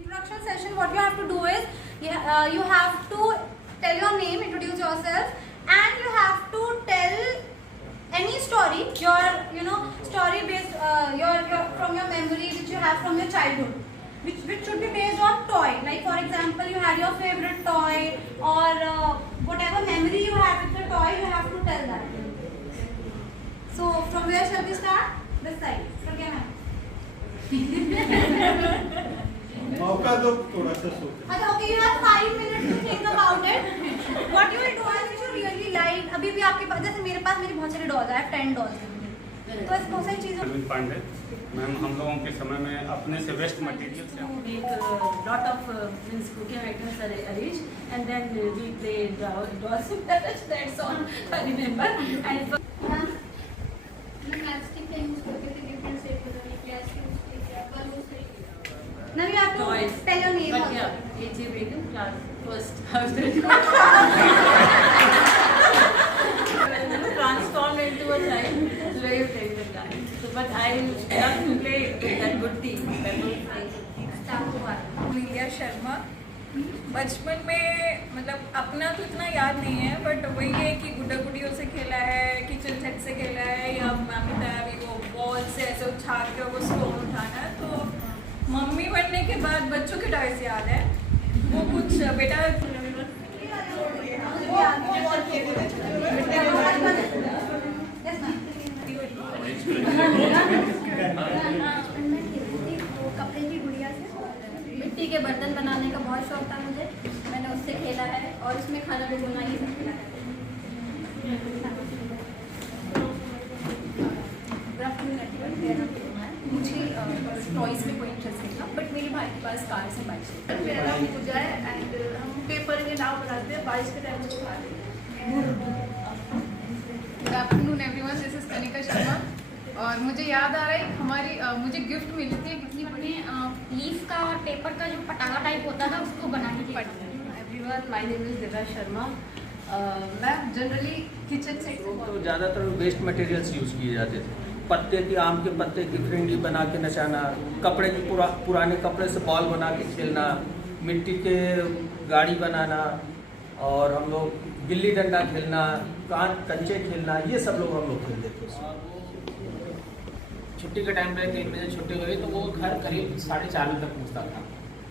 introduction session, what you have to do is you have to tell your name, introduce yourself, and you have to tell any story, your story based your from your memory which you have from your childhood, which should be based on toy. Like for example, you had your favorite toy or whatever memory you have with the toy, you have to tell that. So from where shall we start? This side. Okay, ma'am. मौका दो थोड़ा सा सोचो. Okay, you have 5 minutes to think about it. What you will do is you really like. अभी भी आपके पास, जैसे मेरे पास मेरी बहुत सारे डॉल्स हैं, 10 डॉल्स हैं. तो ऐसी बहुत सारी चीज़ें. अरविंद पांडे मैम, हम लोगों के समय में अपने से वेस्ट मटेरियल से make lot of cooking items are arranged, and then we played dolls in that. That's all I remember. And Now you have to toys. tell your name. But also. yeah, AJ Begum, class first. Transformed into a child. It's very very time. So, but I love to play with that good team. Meliya Sharma. बचपन में मतलब अपना तो इतना याद नहीं है, but वही है कि गुड्डा गुडियों से खेला है, किचन सेट से खेला है, या मम्मी तभी वो बॉल से ऐसे उछाल के वो स्टोन उठाना है. तो मम्मी बनने के बाद बच्चों के टॉय से याद है वो कुछ बेटा कपड़े की गुड़िया से मिट्टी के बर्तन बनाने का बहुत शौक था मुझे. मैंने उससे खेला है और उसमें खाना भी बनाई है. मुझे टॉयज में कोई इंटरेस्ट नहीं था, बट मेरे भाई के पास कार से बाइक. मेरा नाम पूजा है एंड हम पेपर के नाम बनाते हैं. बारिश के टाइम में खा good afternoon everyone, this is Kanika Sharma. और मुझे याद आ रहा है हमारी मुझे गिफ्ट मिली थी कितनी बड़ी लीफ का और पेपर का जो पटाखा टाइप होता था उसको बनाने की. Everyone, my name is Divya Sharma. मैं जनरली किचन सेट तो ज़्यादातर वेस्ट मटेरियल्स यूज़ किए जाते थे. पत्ते की, आम के पत्ते की फ्रेंडी बना के नचाना, कपड़े की पुराने कपड़े से बॉल बना के खेलना, मिट्टी के गाड़ी बनाना, और हम लोग गिल्ली डंडा खेलना, कंचे खेलना, ये सब लोग हम लोग खेलते थे. छुट्टी के टाइम पे 3 बजे छुट्टी हुई तो वो घर करीब 4:30 बजे तक पहुँचता था.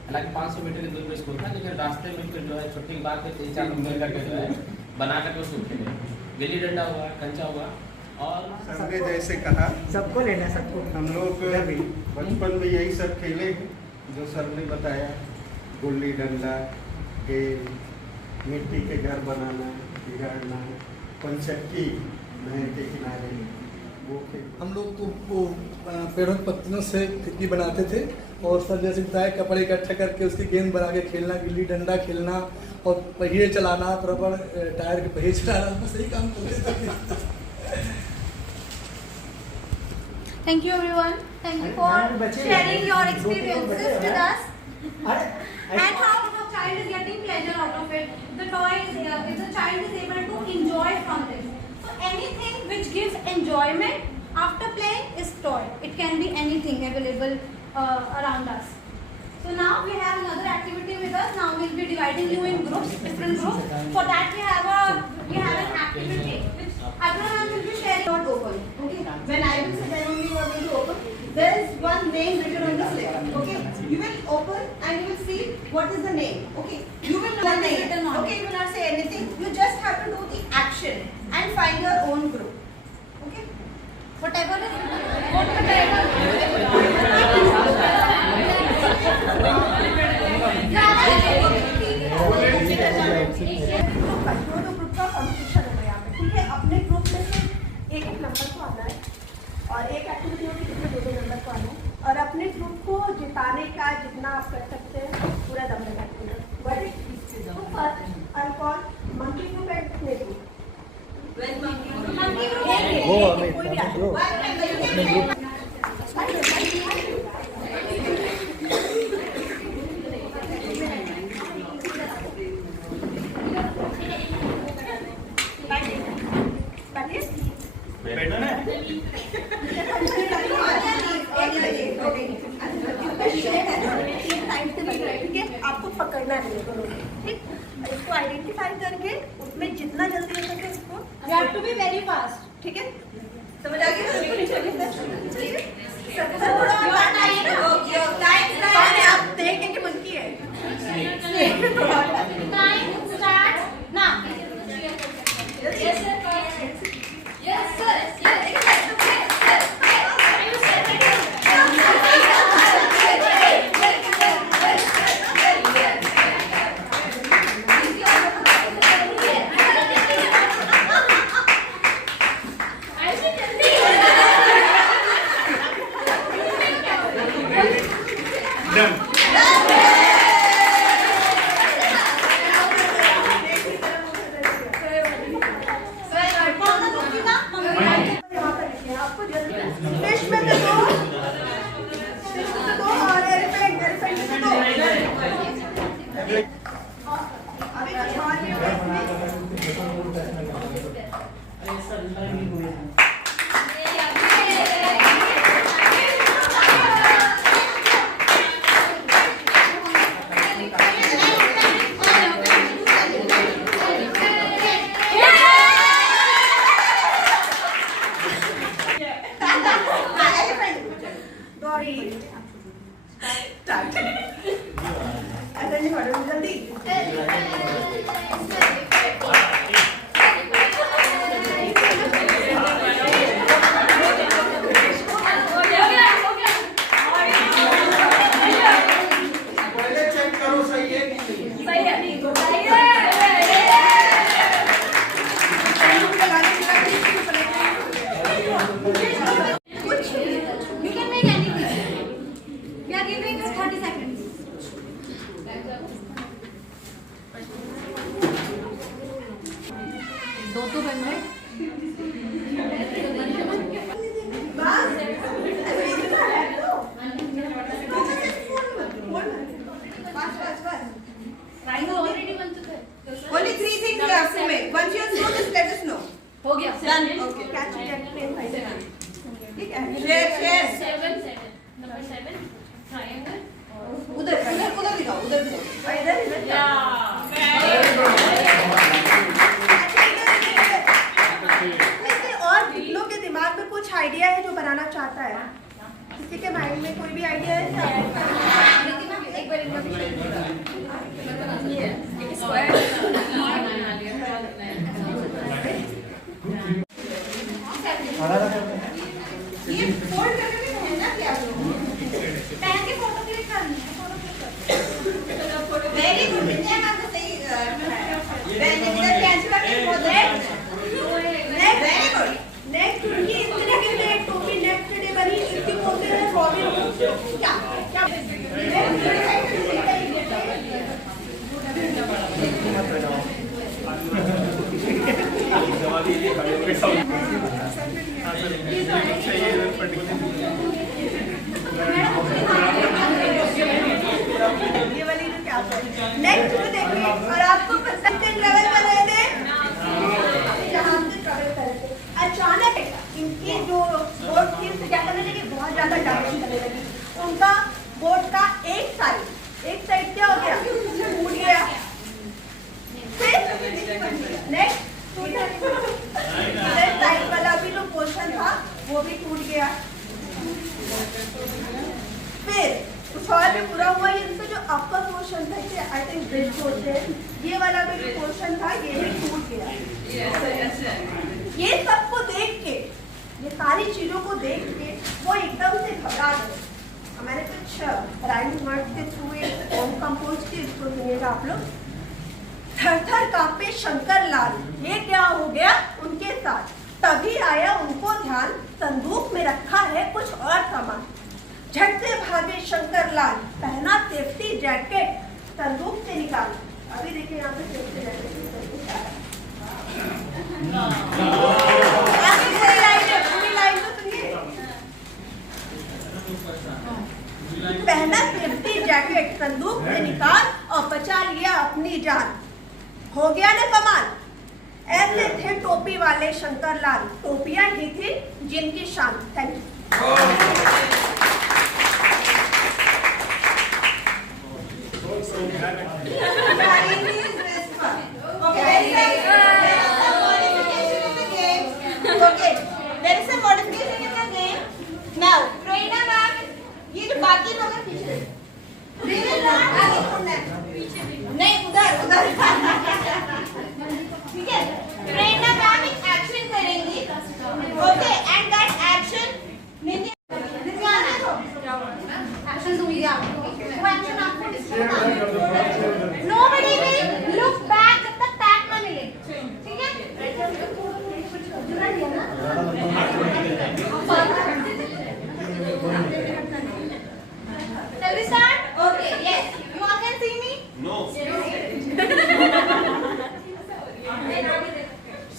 हालांकि 500 मीटर की दूरी पे स्कूल था, लेकिन रास्ते में फिर जो है छुट्टी के बाद 3-4 मिल करके जो है बना करके उसको खेले. गिल्ली डंडा हुआ, कंचा हुआ, और सबने जैसे कहा सबको लेना है, सबको. हम लोग बचपन में यही सब खेले हैं जो सर ने बताया. गुल्ली डंडा, खेल, मिट्टी के घर बनाना, बिगाड़ना, पंचक्की नहर के किनारे, वो खेल. हम लोग तो वो पेड़ों की पत्तियों से खिड़की बनाते थे, और सर जैसे बताया कपड़े इकट्ठा करके उसकी गेंद बना के खेलना, गिल्ली डंडा खेलना, और पहिए चलाना, रबड़ टायर के पहिए चलाना, बस यही काम करते थे. Thank you everyone. Thank you for sharing your experiences with us. And how the child is getting pleasure out of it. The toy is here. If the child is able to enjoy from this. So anything which gives enjoyment after playing is toy. It can be anything available around us. So now we have another activity with us. Now we'll be dividing you in groups, different groups. For that we have an activity which everyone will be sharing. Not open. Okay. When I will say then only you are going to open. There is one name written on the slip. Okay. You will open and you will see what is the name. Okay. You will know the name. Okay. You will not say anything. You just have to do the action and find your own group. Okay. Whatever group का competition होगा यहाँ पे. ठीक है, अपने group में से एक नंबर को आना है और एक एक्टिविटी होगी जिसमें 2 नंबर को आना है, और अपने ग्रुप को जिताने का जितना आप कर सकते हैं पूरा दम लगाते हैं. But I call monkey group and play group. बैठिए. पकड़ना नहीं है दोनों को, ठीक। इसको आइडेंटिफाई करके उसमें जितना जल्दी हो सके उसको You have to be very fast. ठीक है, समझ आ गया? आप देखें कि मंकी है। Time starts now. Yes, sir. Yes, sir. आपको जल्दी फिश में से दो और एलिफेंट में से दो। अभी कुछ और भी होगा इसमें। You can make anything. We are giving you 30 seconds. दो तो बन गए। Already बन चुका है। Only 3 things you have to make. Once you know, just let us know. हो गया। Done. Okay. Catch it at plane. ठीक है। Share. 7. Number 7. Triangle. उधर दिखाओ, उधर दिखाओ। इधर। ऐसे और लोग के दिमाग में कुछ आइडिया है जो बनाना चाहता है? किसी के माइंड में कोई भी आइडिया है? एक बार इनका ये फोल्ड करके भी पहनना क्या आप लोग? पहन के फोटो क्लिक करनी है। Very good. विद्या मैम तो सही इधर कैंसिल करके वेरी गुड। नेक्स्ट उनकी इस तरह की टोपी नेक्स्ट डे बनी, इसकी बोलते हैं रॉबिन हुड। क्या ये वाली जो क्या नेक्स्ट में देखिए, और आपको परसेंटेज लेवल बनाए थे जहाँ से ट्रैवल करते अचानक इनकी जो बोर्ड थी उससे क्या करने लगी, बहुत ज्यादा डैमेज करने लगी। उनका बोर्ड का एक साइड क्या हो गया, टूट गया। फिर नेक्स्ट साइड वाला भी जो पोर्शन था वो भी टूट गया। फिर कुछ और भी पूरा हुआ। इनका जो अपर पोर्शन था, आई थिंक ब्रिज होते हैं, ये वाला भी जो पोर्शन था ये भी टूट गया। ये सबको देख के, ये सारी चीजों को देख के वो एकदम से घबरा गए। मैंने कुछ राइम वर्ड के थ्रू एक फॉर्म कंपोज की, इसको सुनिएगा आप लोग। थर-थर कांपे शंकर लाल, ये क्या हो गया उनके साथ। तभी आया उनको ध्यान, संदूक में रखा है कुछ और सामान। झट से भागे शंकर लाल, पहना सेफ्टी जैकेट, संदूक से निकाल। अभी देखिए यहाँ पे सेफ्टी जैकेट पूरी लाइन तो सुनिए। पहना सेफ्टी जैकेट, संदूक से निकाल और बचा लिया अपनी जान। हो गया ना कमाल। ऐसे थे टोपी वाले शंकर लाल, टोपियां ही थी जिनकी शान। Thank you. बाकी लोग पीछे आगे मुड़ना है, नहीं उधर उधर। ठीक है, प्रेरणा मैम एक एक्शन करेंगी, okay, and that action action दूंगी आपको, वो एक्शन आपको नोबडी विल लुक बैक जब तक टैग ना मिले, ठीक है? Shall we start? Okay, yes. You all can see me? No.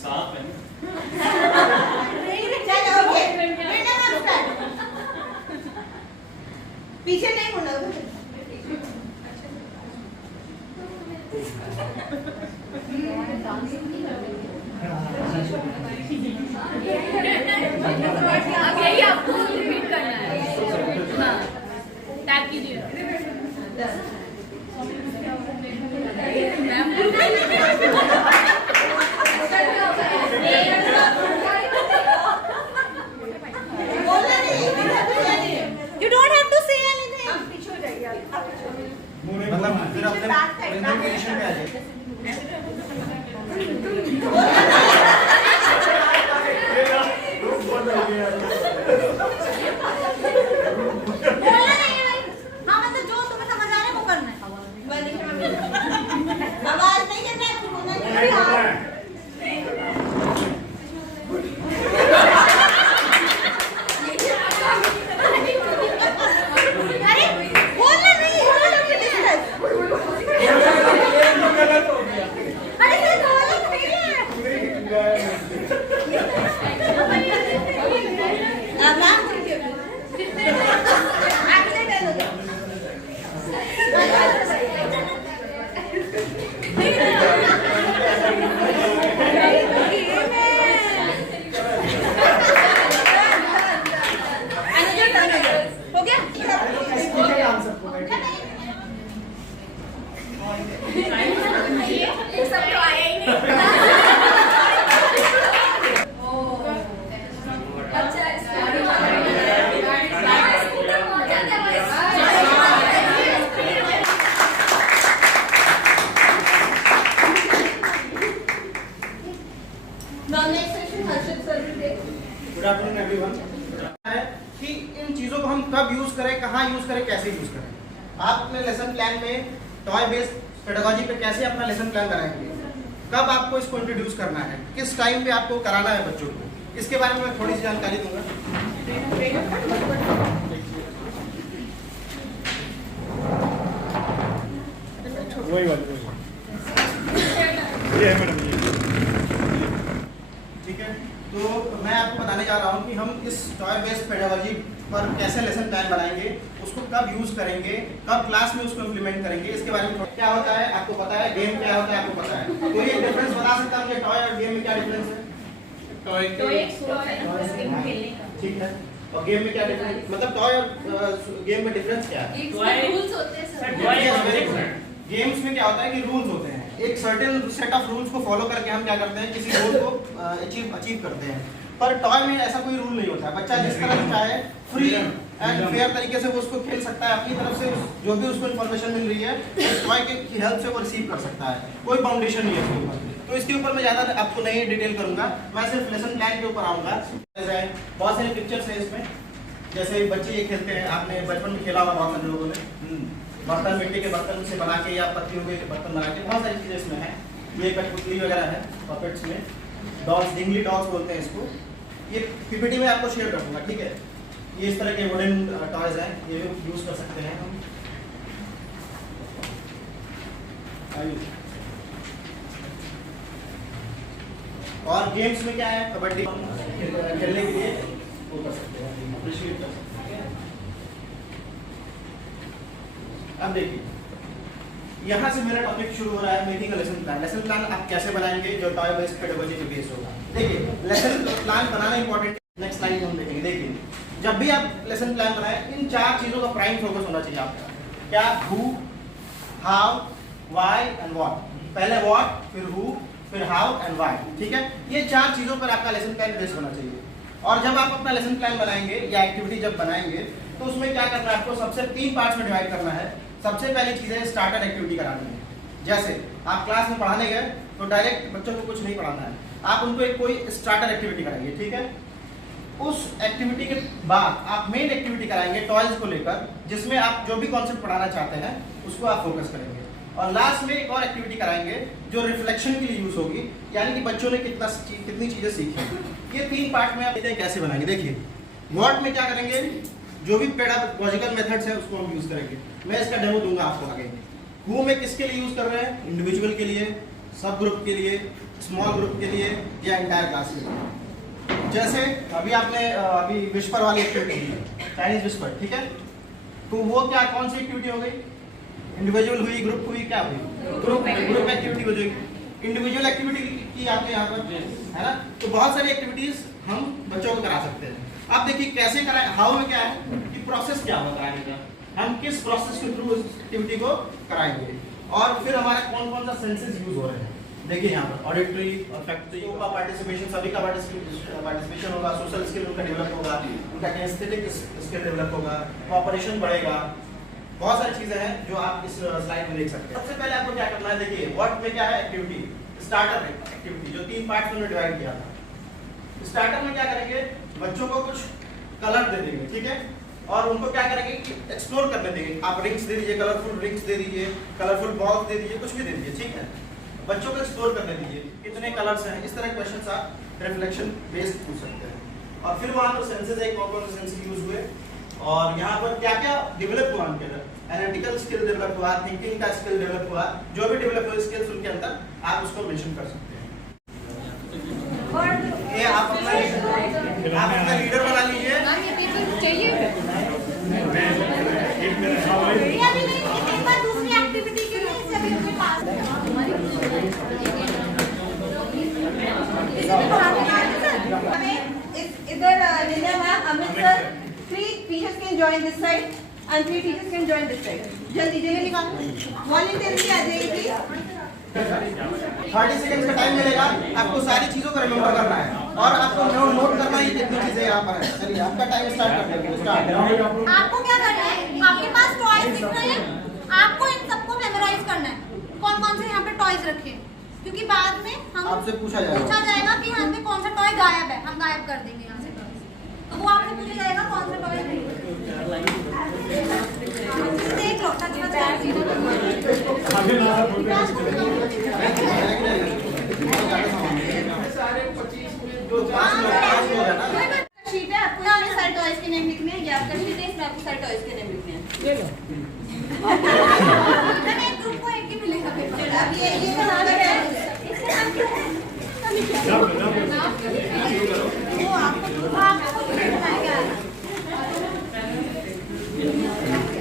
सांप है। चलो, okay. Brenda ma'am start. पीछे नहीं मुड़ना उधर। अब यही आपको रिपीट करना है। हाँ, टैप कीजिए। बोलना नहीं, you don't have to say anything. पीछे हो जाइए आप पीछे हो जाइए। मतलब फिर अपने पोजीशन पे आ जाइए। बोलना नहीं है भाई। हाँ मतलब जो तुम्हें समझ आ रहा है वो करना है। आवाज नहीं करना है, बोलना नहीं है। अरे बोलना नहीं है, बोलना नहीं है। अरे ये बोलना नहीं है। अब मैम एक्सीडेंट हो गया। हो गया? सब तो आया ही नहीं। अच्छा गुड आफ्टरनून एवरीवन। है कि इन चीज़ों को हम कब यूज़ करें, कहाँ यूज़ करें, कैसे यूज़ करें। आप अपने लेसन प्लान में टॉय बेस्ड पेडागोजी पे कैसे अपना लेसन प्लान बनाएंगे, कब आपको इसको इंट्रोड्यूस करना है, किस टाइम पे आपको कराना है बच्चों को, इसके बारे में मैं थोड़ी सी जानकारी दूंगा। ठीक है, तो मैं आपको बताने जा रहा हूँ कि हम इस टॉय बेस्ड पेडागोजी पर कैसे लेसन प्लान बनाएंगे, उसको कब यूज करेंगे, कब क्लास में उसको इम्प्लीमेंट करेंगे, इसके बारे में क्या होता है आपको पता है, गेम क्या होता है आपको पता है, तो ये डिफरेंस बता सकता है मुझे टॉय और गेम में क्या डिफरेंस है? ठीक है, और गेम में क्या डिफरेंस, मतलब टॉय और गेम में डिफरेंस क्या है? रूल्स होते हैं सर। गेम्स में क्या होता है कि रूल्स होते हैं, एक सर्टेन सेट ऑफ रूल्स को फॉलो करके हम क्या करते हैं, किसी गोल को अचीव करते हैं। पर टॉय में ऐसा कोई रूल नहीं होता है, बच्चा जिस तरह से चाहे फ्री एंड फेयर तरीके से वो उसको खेल सकता है, अपनी तरफ से जो भी उसको इन्फॉर्मेशन मिल रही है उस टॉय की हेल्प से वो रिसीव कर सकता है, कोई बाउंडेशन नहीं है इसके ऊपर। तो इसके ऊपर मैं ज़्यादा आपको नहीं डिटेल करूंगा, मैं सिर्फ लेसन प्लान के ऊपर आऊँगा। बहुत सारे पिक्चर्स हैं इसमें, जैसे बच्चे ये खेलते हैं, आपने बचपन में खेला होगा बहुत सारे लोगों ने, बर्तन मिट्टी के बर्तन से बना के या पत्तियों के बर्तन बना के, बहुत सारी चीज़ें इसमें हैं। ये कठपुतली वगैरह है पपेट्स में, डॉल्स, डिंगली डॉल्स बोलते हैं इसको। ये पीपीटी में आपको शेयर कर दूंगा, ठीक है। ये इस तरह के वुडन टॉयज हैं, ये यूज़ कर सकते हैं हम। और गेम्स में क्या है, कबड्डी खेलने के लिए वो कर सकते हैं, अप्रिशिएट कर सकते हैं। अब देखिए यहाँ से मेरा टॉपिक शुरू हो रहा है, making lesson plan. Lesson plan आप कैसे बनाएंगे जो टॉय बेस्ड पेडागोजी पे बेस्ड होगा। देखिए लेसन प्लान बनाना इंपॉर्टेंट है। नेक्स्ट स्लाइड हम देखेंगे। देखिए जब भी आप लेसन प्लान बनाएं, इन चार चीज़ों का प्राइम फोकस होना चाहिए आपका। क्या? Who, how, why and what. पहले व्हाट, फिर हु, फिर हाउ एंड व्हाई, ठीक है। ये चार चीज़ों पर आपका लेसन प्लान बेस्ड होना चाहिए। और जब आप अपना लेसन प्लान बनाएंगे या एक्टिविटी जब बनाएंगे तो उसमें क्या करना है आपको, सबसे 3 पार्ट्स में डिवाइड करना है। सबसे पहली चीज़ है स्टार्टर एक्टिविटी करानी है। जैसे आप क्लास में पढ़ाने गए तो डायरेक्ट बच्चों को कुछ नहीं पढ़ाना है, आप उनको एक कोई स्टार्टर एक्टिविटी कराएंगे, ठीक है। उस एक्टिविटी के बाद आप मेन एक्टिविटी कराएंगे टॉयज को लेकर, जिसमें आप जो भी कॉन्सेप्ट पढ़ाना चाहते हैं उसको आप फोकस करेंगे। और लास्ट में एक और एक्टिविटी कराएंगे जो रिफ्लेक्शन के लिए यूज होगी, यानी कि बच्चों ने कितनी चीजें सीखी। ये 3 पार्ट में आप देखते हैं कैसे बनाएंगे। देखिए व्हाट में क्या करेंगे, जो भी पेडागोजिकल मेथड्स है उसको हम यूज करेंगे। मैं इसका डेमो दूंगा आपको आगे। हु में किसके लिए यूज कर रहे हैं, इंडिविजुअल के लिए, सब ग्रुप के लिए, स्मॉल ग्रुप के लिए या इंटायर क्लास के लिए। जैसे अभी आपने अभी विस्पर वाली एक्टिविटी की, चाइनीज विस्पर, ठीक है। तो वो क्या, कौन सी एक्टिविटी हो गई, इंडिविजुअल हुई, ग्रुप हुई, क्या हुई, ग्रुप एक्टिविटी हो जाएगी। इंडिविजुअल एक्टिविटी की आपने यहाँ पर है ना, तो बहुत सारी एक्टिविटीज हम बच्चों को करा सकते हैं। अब देखिए कैसे कराएं, हाउ में क्या है कि प्रोसेस क्या होगा कराने का, हम किस प्रोसेस के थ्रू उस एक्टिविटी को कराएंगे और फिर हमारे कौन कौन सा सेंसेस यूज हो रहे हैं। देखिए यहाँ पर ऑडिटरी, ऑल्फैक्टरी का पार्टिसिपेशन, सभी का पार्टिसिपेशन होगा, सोशल स्किल उनका डेवलप होगा, उनका किनेस्थेटिक स्किल डेवलप होगा, कोऑपरेशन बढ़ेगा, बहुत सारी चीजें हैं जो आप इस स्लाइड में देख सकते हैं। सबसे पहले आपको क्या करना है, देखिए व्हाट में क्या है एक्टिविटी, स्टार्टर एक्टिविटी जो 3 पार्ट्स में डिवाइड किया था। स्टार्टर में क्या करेंगे, बच्चों को कुछ कलर दे देंगे, ठीक है, और उनको क्या करेंगे कि एक्सप्लोर करने देंगे। आप रिंग्स दे दीजिए, कलरफुल रिंग्स दे दीजिए, कलरफुल बॉल्स दे दीजिए, कुछ भी दे दीजिए, ठीक है। बच्चों को एक्सप्लोर करने दीजिए कितने कलर्स हैं, इस तरह के क्वेश्चंस आप रिफ्लेक्शन बेस्ड पूछ सकते हैं। और फिर वहाँ पर सेंसेस है, कौन कौन से सेंसेस यूज हुए और यहाँ पर क्या क्या डेवलप हुआ उनके अंदर, एनालिटिकल स्किल डेवलप हुआ, थिंकिंग का स्किल डेवलप हुआ, जो भी डेवलप हुआ स्किल्स उनके अंदर आप उसको मेंशन कर सकते हैं। ये आप अपना लीडर बना लीजिए। दूसरी एक्टिविटी के लिए सभी के पास इधर Amritsar 3 teachers can join this side and 3 teachers can join this side. जल्दी जल्दी निकालो, वॉलंटियरली आ जाएगी। 30 सेकंड का टाइम मिलेगा, आपको सारी चीजों को रिमेंबर करना है और आपको नोट करना है कितनी चीजें यहाँ पर है। चलिए आपका टाइम स्टार्ट कर देंगे। स्टार्ट। आपको क्या करना है, आपके पास टॉयज दिख रहे हैं, आपको इन सबको मेमोराइज करना है कौन कौन से यहाँ पे टॉयज रखे, क्योंकि बाद में हम आपसे पूछा जाएगा कि यहाँ पे कौन सा टॉय गायब है, हम गायब कर देंगे यहाँ से टॉयज, तो वो आपसे पूछा जाएगा कौन सा टॉय नहीं। देख लो शीट है, आपको इसमें सारे टॉयज के नेम लिखने हैं, ये आपका शीट है, इसमें आपको सारे टॉयज के नेम लिखने हैं। ये लो एक ग्रुप को एक ही मिलेगा पेपर। अब ये बनाना है, इससे नाम क्या है, वो आपको बनाएगा।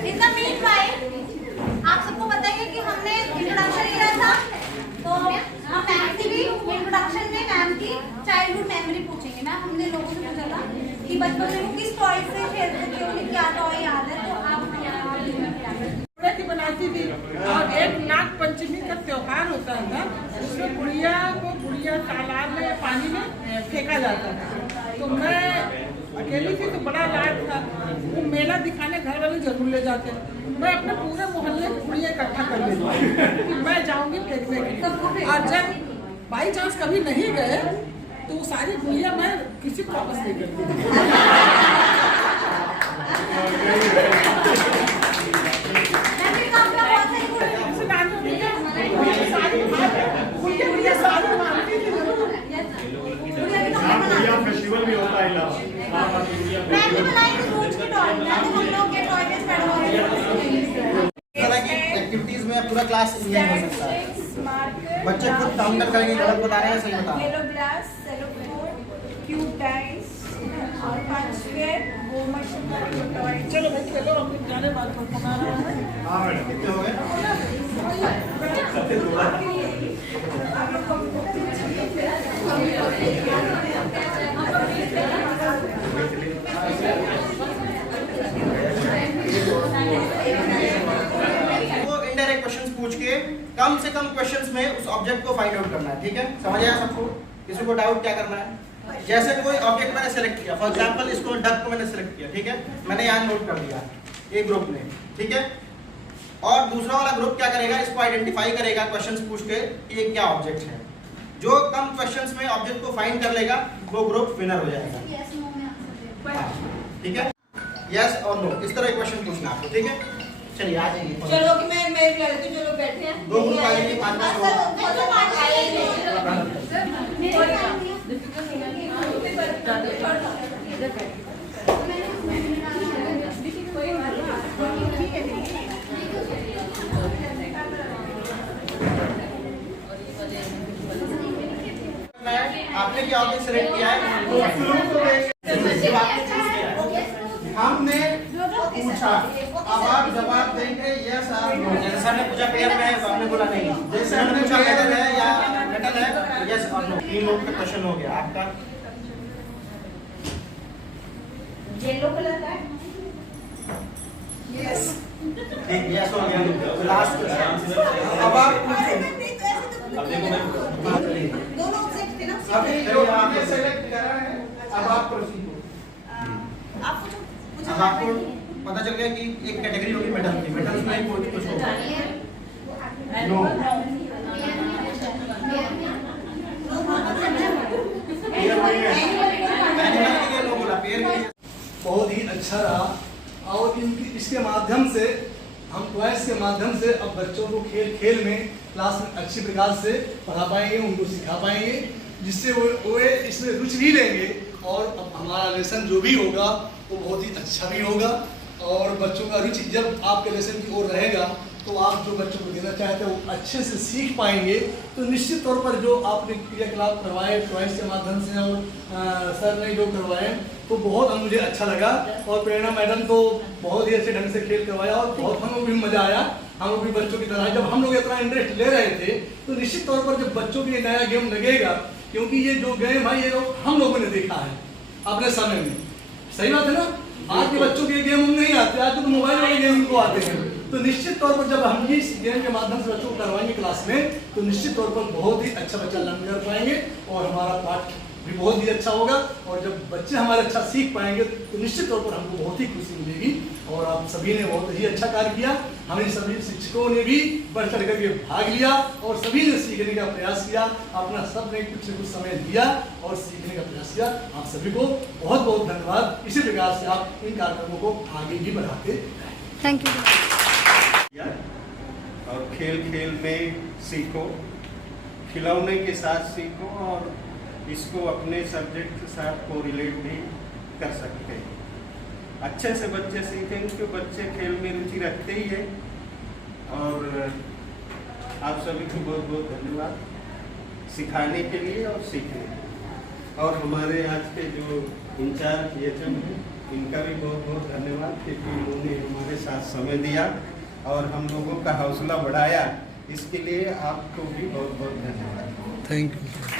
इतना मीन भाई आप सबको बताइए कि हमने इंट्रोडक्शन लिया था, तो हम मैम की भी इंट्रोडक्शन में मैम की चाइल्डहुड मेमोरी पूछेंगे। मैम हमने लोगों से पूछा था कि बचपन में वो किस टॉय से खेलते थे, उन्हें क्या टॉय याद है, तो आप की बनाती थी। और एक नाग पंचमी का त्योहार होता था, उसमें गुड़िया को गुड़िया तालाब में पानी में फेंका जाता था। तो मैं अकेली थी तो बड़ा लाड था, वो मेला दिखाने घर वाले जरूर ले जाते। मैं अपने पूरे मोहल्ले की गुड़िया इकट्ठा कर लेती, मैं जाऊंगी फेंकने के लिए। और जब बाई चांस कभी नहीं गए तो वो सारी गुड़िया मैं किसी को वापस नहीं करती। फेस्टिवल भी होता है एक्टिविटीज में पूरा क्लास इंजॉय हो सकता है। बच्चे खुद काउंटर करेंगे, गलत बता रहे हैं सही बता रहे हैं। येलो ग्लास, सेलो फोन, क्यूब डाइस और 5 स्क्वायर, वो मशीन टॉय। चलो भाई खेलो, हम जाने बात को बना रहे हैं। हाँ मैडम, कितने हो गए? इनडायरेक्ट क्वेश्चंस पूछ के कम से कम क्वेश्चंस में उस ऑब्जेक्ट को फाइंड आउट करना है, ठीक है? समझ आया सबको? किसी को डाउट क्या करना है? जैसे कोई ऑब्जेक्ट मैंने सेलेक्ट किया, फॉर एग्जांपल इसको डक को मैंने सेलेक्ट किया, ठीक है, मैंने यहाँ नोट कर दिया एक ग्रुप ने, ठीक है, और दूसरा वाला ग्रुप क्या करेगा, इसको आइडेंटिफाई करेगा क्वेश्चंस पूछ के कि ये क्या ऑब्जेक्ट है। जो कम क्वेश्चंस में ऑब्जेक्ट को फाइंड कर लेगा वो ग्रुप विनर हो जाएगा। ठीक है, यस और नो, इस तरह क्वेश्चन पूछना आपको, ठीक है। चलिए आ जाइए, चलो कि मैं एक लड़की, चलो बैठे हैं। दो ग्रुप आ जाइए, 5 आपने क्या ऑब्जेक्ट सेलेक्ट किया है, हमने पूछा, अब आप जवाब देंगे यस और नो। जैसे सर ने पूछा पेयर में है तो हमने बोला नहीं, जैसे हमने पूछा मेटल है या मेटल है, यस और नो। 3 लोग का क्वेश्चन हो गया आपका। येलो कलर का है, यस, ठीक, यस हो गया। लास्ट क्वेश्चन, अब आप पूछो। दोनों ऑब्जेक्ट थे ना, अभी जो आपने सेलेक्ट करा है, अब आप प्रोसीड हो। अब आपको पता चल गया कि एक कैटेगरी होगी मेटल की, मेटल्स में कोई कुछ होगा नो। बहुत ही अच्छा रहा और इसके माध्यम से हम टॉयज के माध्यम से अब बच्चों को खेल खेल में क्लास में अच्छी प्रकार से पढ़ा पाएंगे, उनको सिखा पाएंगे, जिससे वो इसमें रुचि भी लेंगे और अब हमारा लेसन जो भी होगा वो बहुत ही अच्छा भी होगा। और बच्चों का रुचि जब आपके लेसन की ओर रहेगा तो आप जो बच्चों को देना चाहते हैं वो अच्छे से सीख पाएंगे। तो निश्चित तौर पर जो आपने क्रियाकलाप करवाए टॉयज के माध्यम से और सर ने जो करवाए तो बहुत मुझे अच्छा लगा। और प्रेरणा मैडम तो बहुत ही अच्छे ढंग से खेल करवाया और बहुत हम लोग भी मजा आया। हम लोग भी बच्चों की तरह जब हम लोग इतना इंटरेस्ट ले रहे थे तो निश्चित तौर पर जब बच्चों को ये नया गेम लगेगा, क्योंकि ये जो गेम है ये हम लोगों ने देखा है अपने समय में, सही बात है ना। आज के बच्चों के गेम हम नहीं आते, आज तो मोबाइल वाले गेम को आते हैं। तो निश्चित तौर पर जब हम इस गेम के माध्यम से बच्चों को करवाएंगे क्लास में तो निश्चित तौर पर बहुत ही अच्छा बच्चा लर्न कर पाएंगे और हमारा पाठ भी बहुत ही अच्छा होगा। और जब बच्चे हमारे अच्छा सीख पाएंगे तो निश्चित तौर पर हमको बहुत ही खुशी मिलेगी। और आप सभी ने बहुत ही अच्छा कार्य किया, हमें सभी शिक्षकों ने भी बढ़ चढ़ करके भाग लिया और सभी ने सीखने का प्रयास किया, अपना सबने कुछ न कुछ समय दिया और सीखने का प्रयास किया। आप सभी को बहुत बहुत धन्यवाद। इसी प्रकार से आप इन कार्यक्रमों को आगे भी बढ़ाते रहें। Thank you. और खेल खेल में सीखो, खिलौने के साथ सीखो और इसको अपने सब्जेक्ट के साथ कोरिलेट भी कर सकते हैं। अच्छे से बच्चे सीखेंगे क्योंकि बच्चे खेल में रुचि रखते ही है। और आप सभी को बहुत बहुत धन्यवाद सिखाने के लिए और सीखने के लिए। और हमारे आज के जो इंचार्ज एचएम हैं इनका भी बहुत बहुत धन्यवाद क्योंकि उन्होंने हमारे साथ समय दिया और हम लोगों का हौसला बढ़ाया। इसके लिए आपको भी बहुत बहुत धन्यवाद। Thank you.